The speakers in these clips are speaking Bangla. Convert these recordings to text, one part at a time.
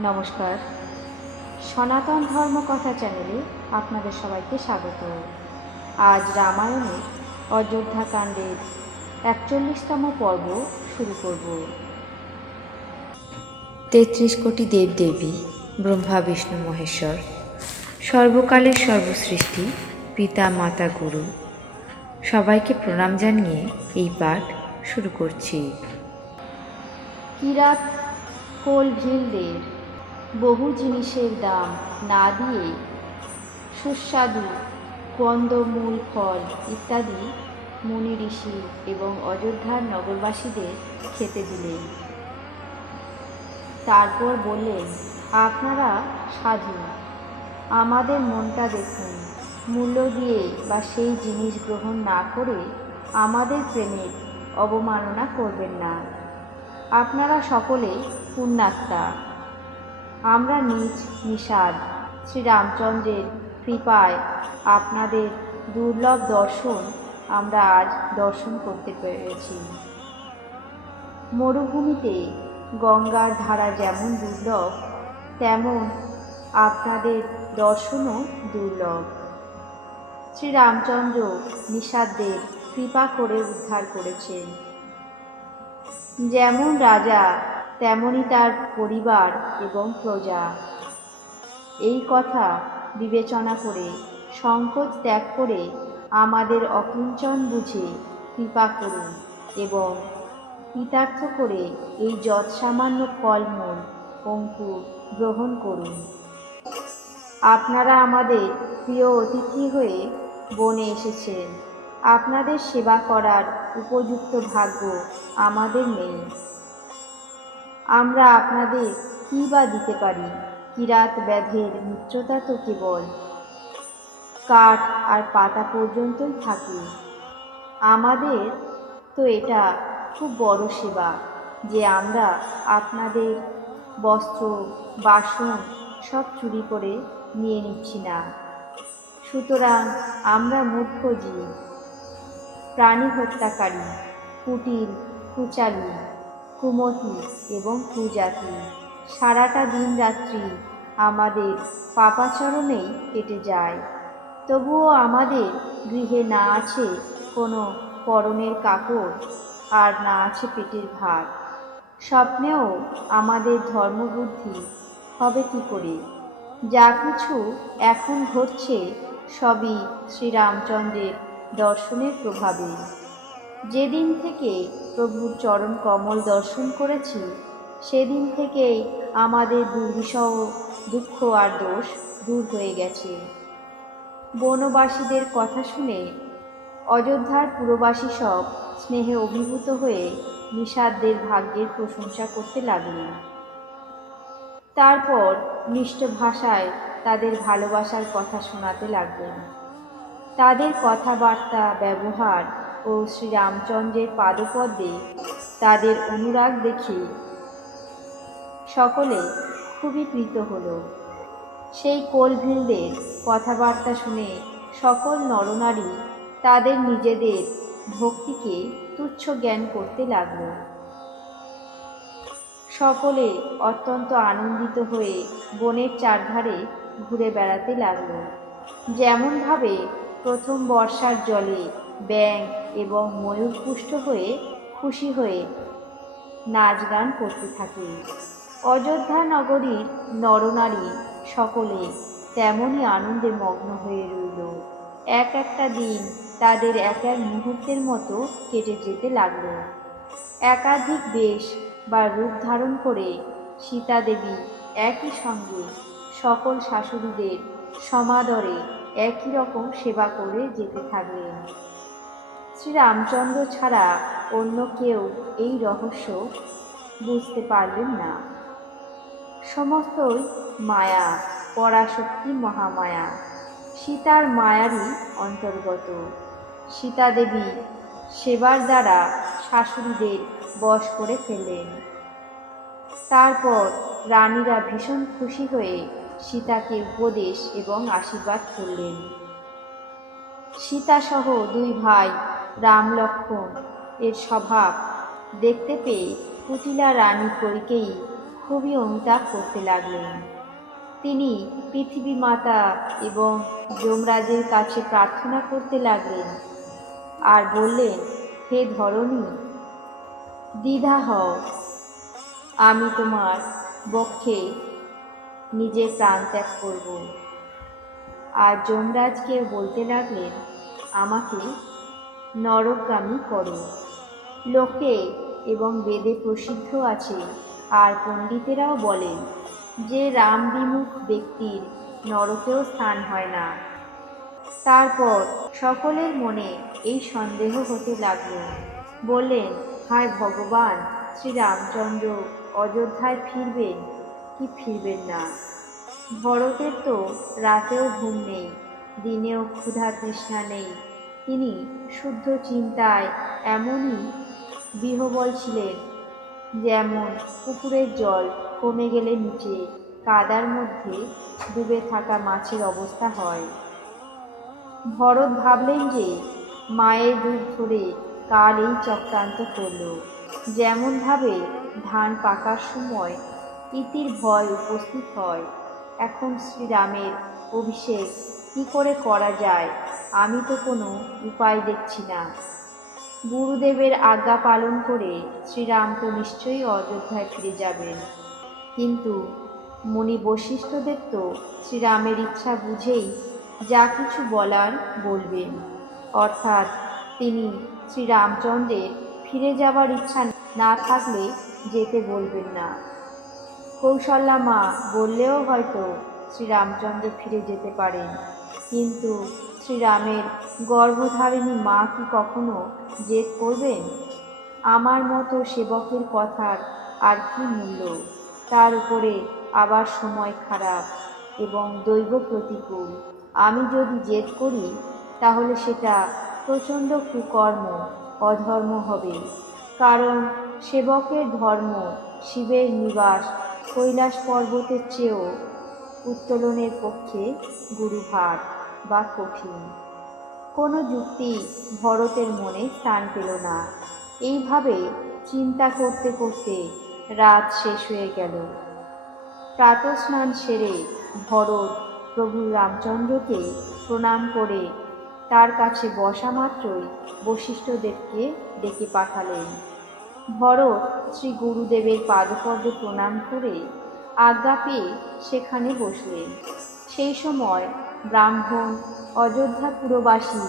নমস্কার। সনাতন ধর্ম কথা চ্যানেলে আপনাদের সবাইকে স্বাগত। আজ রামায়ণের অযোধ্যাকাণ্ডের একচল্লিশতম পর্ব শুরু করব। তেত্রিশ কোটি দেবদেবী ব্রহ্মা বিষ্ণু মহেশ্বর সর্বকালের সর্বসৃষ্টি পিতা মাতা গুরু। সবাইকে প্রণাম জানিয়ে এই পাঠ শুরু করছি। কিরাত কোলভিলদের বহু জিনিসের দাম না দিয়ে সুস্বাদু কন্দমূল ফল ইত্যাদি মুনি ঋষি এবং অযোধ্যার নগরবাসীদের খেতে দিলেন। তারপর বললেন, আপনারা সাধু আমাদের মনটা দেখুন। মূল্য দিয়ে বা সেই জিনিস গ্রহণ না করে আমাদের প্রেমের অবমাননা করবেন না। আপনারা সকলে পুণ্যাত্মা। আমরা নিজ নিষাদ। শ্রীরামচন্দ্রের কৃপায় আপনাদের দুর্লভ দর্শন আমরা আজ দর্শন করতে পেরেছি। মরুভূমিতে গঙ্গার ধারা যেমন দুর্লভ, তেমন আপনাদের দর্শনও দুর্লভ। শ্রীরামচন্দ্র নিষাদদের কৃপা করে উদ্ধার করেছেন। যেমন রাজা তেমনই তার পরিবার এবং প্রজা। এই কথা বিবেচনা করে, সংকোচ ত্যাগ করে আমাদের অকিঞ্চন বুঝে কৃপা করুন এবং কৃতার্থ করে এই যৎসামান্য ফলমূল, অঙ্কুর গ্রহণ করুন। আপনারা আমাদের প্রিয় অতিথি হয়ে বনে এসেছেন। আপনাদের সেবা করার উপযুক্ত ভাগ্য আমাদের নেই। আমরা আপনাদের কী বা দিতে পারি? কিরাত ব্যাধের মিত্রতা তো কেবল। কাঠ আর পাতা পর্যন্তই থাকে। আমাদের তো এটা খুব বড় সেবা, যে আমরা আপনাদের বস্ত্র, বাসন সব চুরি করে নিয়ে নিচ্ছি না। সুতরাং আমরা মূর্খ জীব, প্রাণী হত্যাকারী কুটিল কুচালি কুমতি এবং কুজাতি সারাটা দিন রাত্রি আমাদের পাপাচরণেই কেটে যায়। তবুও আমাদের গৃহে না আছে কোনো পরনের কাপড় আর না আছে পেটের ভাত। স্বপ্নেও আমাদের ধর্মবুদ্ধি হবে কি করে? যা কিছু এখন ঘটছে সবই শ্রীরামচন্দ্রের দর্শনের প্রভাবে। যেদিন থেকে প্রভুর চরণ কমল দর্শন করেছি, সেদিন থেকেই আমাদের দুর্বিষহ দুঃখ আর দোষ দূর হয়ে গেছে। বনবাসীদের কথা শুনে অযোধ্যার পুরবাসী সব স্নেহে অভিভূত হয়ে নিষাদদের ভাগ্যের প্রশংসা করতে লাগলেন। তারপর মিষ্ট ভাষায় তাদের ভালোবাসার কথা শোনাতে লাগলেন। তাদের কথাবার্তা, ব্যবহার ও শ্রীরামচন্দ্রের পাদপদ্মে তাদের অনুরাগ দেখে সকলে খুবই প্রীত হল। সেই কোলভিলদের কথাবার্তা শুনে সকল নরনারী তাদের নিজেদের ভক্তিকে তুচ্ছ জ্ঞান করতে লাগল। সকলে অত্যন্ত আনন্দিত হয়ে বনের চারধারে ঘুরে বেড়াতে লাগল। যেমনভাবে প্রথম বর্ষার জলে ব্যাং এবং ময়ূর পুষ্ট হয়ে খুশি হয়ে নাচ গান করতে থাকে। অযোধ্যা নগরীর নরনারী সকলে তেমনই আনন্দে মগ্ন হয়ে রইল। এক একটা দিন তাদের এক এক মুহূর্তের মতো কেটে যেতে লাগল। একাধিক বেশ বা রূপ ধারণ করে সীতা দেবী একই সঙ্গে সকল শাশুড়িদের সমাদরে একই রকম সেবা করে যেতে থাকলেন। শ্রীরামচন্দ্র ছাড়া অন্য কেউ এই রহস্য বুঝতে পারলেন না। সমস্তই মায়া, পরাশক্তি মহামায়া। সীতার মায়ারই অন্তর্গত। সীতা দেবী সেবার দ্বারা শাশুড়িদের বশ করে ফেললেন। তারপর রানীরা ভীষণ খুশি হয়ে সীতাকে উপদেশ এবং আশীর্বাদ করলেন। সীতাসহ দুই ভাই রাম লক্ষ্মণ এর স্বভাব দেখতে পেয়ে কুটিলা রানী কৈকেয়ী খুবই অনুতাপ করতে লাগলেন। তিনি পৃথিবী মাতা এবং যমরাজের কাছে প্রার্থনা করতে লাগলেন আর বললেন, হে ধরণী, দ্বিধা হও। আমি তোমার বক্ষে নিজের প্রাণ ত্যাগ করব। আর যমরাজকে বলতে লাগলেন, আমাকে নরকগামী করো। লোকে এবং বেদে প্রসিদ্ধ আছে, আর পণ্ডিতেরাও বলেন, যে রাম বিমুখ ব্যক্তির নরকেও স্থান হয় না। তারপর সকলের মনে এই সন্দেহ হতে লাগল। বললেন, হায় ভগবান, শ্রীরামচন্দ্র অযোধ্যায় ফিরবেন? কি ফিরবেন না? ভরতের তো রাতেও ঘুম নেই, দিনেও ক্ষুধা তৃষ্ণা নেই তিনি শুদ্ধ চিন্তায় এমনই বিহবল ছিলেন, যেমন পুকুরের জল কমে গেলে নিচে, কাদার মধ্যে ডুবে থাকা মাছের অবস্থা হয়। ভরত ভাবলেন যে মায়ের দুধ ধরে কাল এই চক্রান্ত করল। যেমনভাবে ধান পাকার সময় ইতির ভয় উপস্থিত হয়, এখন শ্রীরামের অভিষেক কী করে করা যায়? আমি তো কোনো উপায় দেখছি না। গুরুদেবের আজ্ঞা পালন করে শ্রীরাম তো নিশ্চয়ই অযোধ্যায় ফিরে যাবেন। কিন্তু মুনি বৈশিষ্ট্যদের তো শ্রীরামের ইচ্ছা বুঝেই যা কিছু বলার বলবেন। অর্থাৎ তিনি শ্রীরামচন্দ্রের ফিরে যাবার ইচ্ছা না থাকলে যেতে বলবেন না। কৌশল্যা মা বললেও হয়তো শ্রীরামচন্দ্র ফিরে যেতে পারেন। কিন্তু শ্রীরামের গর্ভধারিণী মা কি কখনো জেদ করবেন? আমার মতো সেবকের কথার আর কি মূল্য? তার উপরে আবার সময় খারাপ এবং দৈব প্রতিকূল। আমি যদি জেদ করি, তাহলে সেটা প্রচণ্ড কুকর্ম, অধর্ম হবে। কারণ সেবকের ধর্ম শিবের নিবাস কৈলাস পর্বতের চেয়েও উত্তোলনের পক্ষে গুরুভার। বা কঠিন। কোনো যুক্তি ভরতের মনে স্থান পেল না। এইভাবে চিন্তা করতে করতে রাত শেষ হয়ে গেল। প্রাতস্নান সেরে ভরত প্রভু রামচন্দ্রকে প্রণাম করে তার কাছে বসা মাত্রই বশিষ্ঠদেবকে ডেকে পাঠালেন। ভরত শ্রী গুরুদেবের পাদপদ্মে প্রণাম করে আজ্ঞা পেয়ে সেখানে বসলেন। সেই সময় ব্রাহ্মণ অযোধ্যাপুরবাসী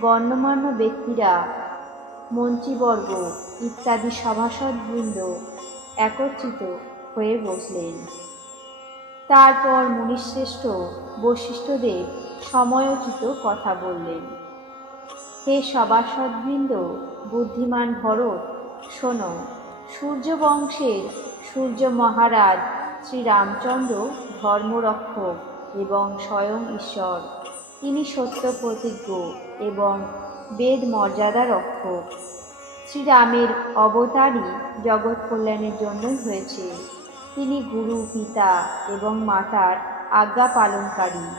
গণ্যমান্য ব্যক্তিরা, মন্ত্রীবর্গ ইত্যাদি সভাসদবৃন্দ একত্রিত হয়ে বসলেন। তারপর মুনিশ্রেষ্ঠ বৈশিষ্ট্যদের সময়োচিত কথা বললেন। হে সভাসদবৃন্দ, বুদ্ধিমান ভরত, শোনো, সূর্যবংশের সূর্য মহারাজ শ্রীরামচন্দ্র ধর্মরক্ষক এবং স্বয়ং ঈশ্বর। তিনি সত্য প্রতিজ্ঞ এবং বেদ মর্যাদা রক্ষক। শ্রীরামের অবতারই জগৎ কল্যাণের জন্যই হয়েছে। তিনি গুরু, পিতা এবং মাতার আজ্ঞা পালনকারী।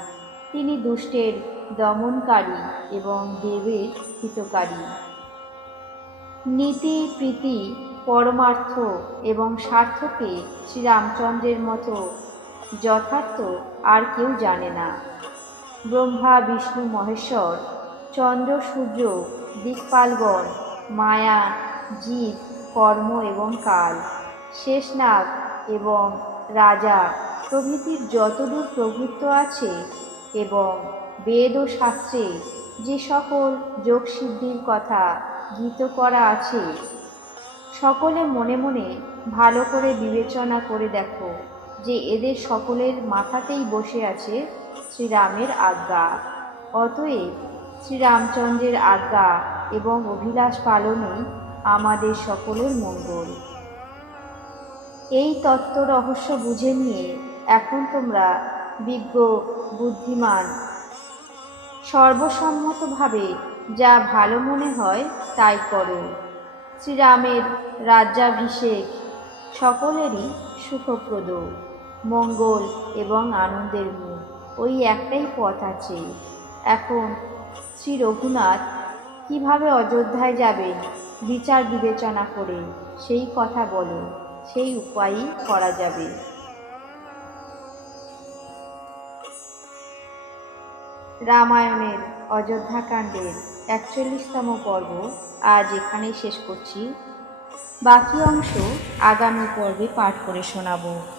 তিনি দুষ্টের দমনকারী এবং দেবের হিতকারী। নীতি, প্রীতি, পরমার্থ এবং স্বার্থকে শ্রীরামচন্দ্রের মতো যথার্থ আর কেউ জানে না। ব্রহ্মা, বিষ্ণু, মহেশ্বর, চন্দ্র, সূর্য, দিকপালগণ, মায়া, জীব, কর্ম এবং কাল, শেষনাগ এবং রাজা প্রভৃতির যতদূর প্রভুত্ব আছে এবং বেদ ও শাস্ত্রে যে সকল যোগসিদ্ধির কথা গীত করা আছে, সকলে মনে মনে ভালো করে বিবেচনা করে দেখো। যে এদের সকলের মাথাতেই বসে আছে শ্রীরামের আজ্ঞা। অতএব শ্রীরামচন্দ্রের আজ্ঞা এবং অভিলাষ পালনেই আমাদের সকলের মঙ্গল। এই তত্ত্ব রহস্য বুঝে নিয়ে এখন তোমরা বিজ্ঞ, বুদ্ধিমান, সর্বসম্মতভাবে যা ভালো মনে হয় তাই করো। শ্রীরামের রাজ্যাভিষেক সকলেরই সুখপ্রদ মঙ্গল এবং আনন্দের মুখ ওই একটাই পথ আছে। এখন শ্রী রঘুনাথ কীভাবে অযোধ্যায় যাবেন, বিচার বিবেচনা করে সেই কথা বলো সেই উপায়ই করা যাবে। রামায়ণের অযোধ্যাকাণ্ডের একচল্লিশতম পর্ব আজ এখানেই শেষ করছি। বাকি অংশ আগামী পর্বে পাঠ করে শোনাবো।